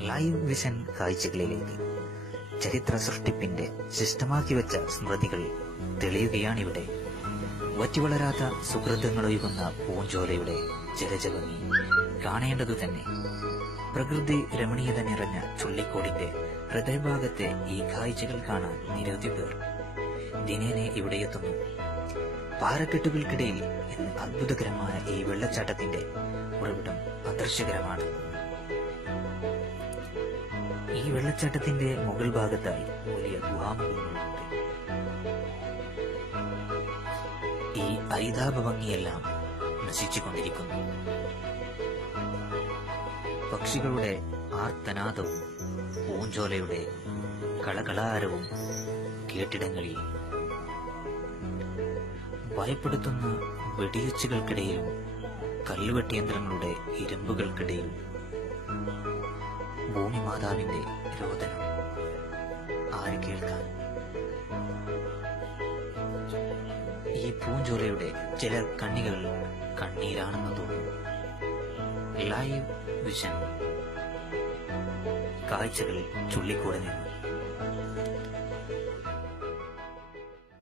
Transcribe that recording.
Live vision കാഴ്ചകളിലേക്ക് ചരിത്ര സൃഷ്ടിപ്പിന്റെ ശിഷ്ടമാക്കി വെച്ച സ്മൃതികൾ തെളിയുകയാണിവിടെ. വറ്റിവളരാത്ത സുഹൃതങ്ങളൊഴുകുന്ന പൂഞ്ചോലയുടെ ജലജഭംഗി കാണേണ്ടതു തന്നെ. പ്രകൃതി രമണീയത നിറഞ്ഞ ചുള്ളിക്കോടിന്റെ ഹൃദയഭാഗത്തെ ഈ കാഴ്ചകൾ കാണാൻ നിരവധി പേർ ദിനേനെ ഇവിടെയെത്തുന്നു. പാറക്കെട്ടുകൾക്കിടയിൽ ഇന്ന് അത്ഭുതകരമായ ഈ വെള്ളച്ചാട്ടത്തിന്റെ ഉറവിടം അദൃശ്യകരമാണ്. ഈ വെള്ളച്ചാട്ടത്തിന്റെ മുകൾ ഭാഗത്തായി വലിയ ഗുഹാമുഖങ്ങളുണ്ട്. ഈ ഹരിതാഭ ഭംഗിയെല്ലാം നശിച്ചുകൊണ്ടിരിക്കുന്നു. പക്ഷികളുടെ ആർത്തനാദവും പൂഞ്ചോലയുടെ കളകളാരവും കേട്ടിടങ്ങളിൽ ഭയപ്പെടുത്തുന്ന വെടിയുച്ചകൾക്കിടയിലും കല്ലുവെട്ടിയന്ത്രങ്ങളുടെ ഇരുമ്പുകൾക്കിടയിലും ഭൂമി മാതാവിന്റെ രോദനം ആര് കേൾക്കാൻ? ഈ പൂഞ്ചോലയുടെ ചില കണ്ണികൾ കണ്ണീരാണെന്ന് തോന്നുന്നു. ലൈവ് വിഷൻ കാഴ്ചകൾ ചുള്ളിക്കൂടെ നിന്നു.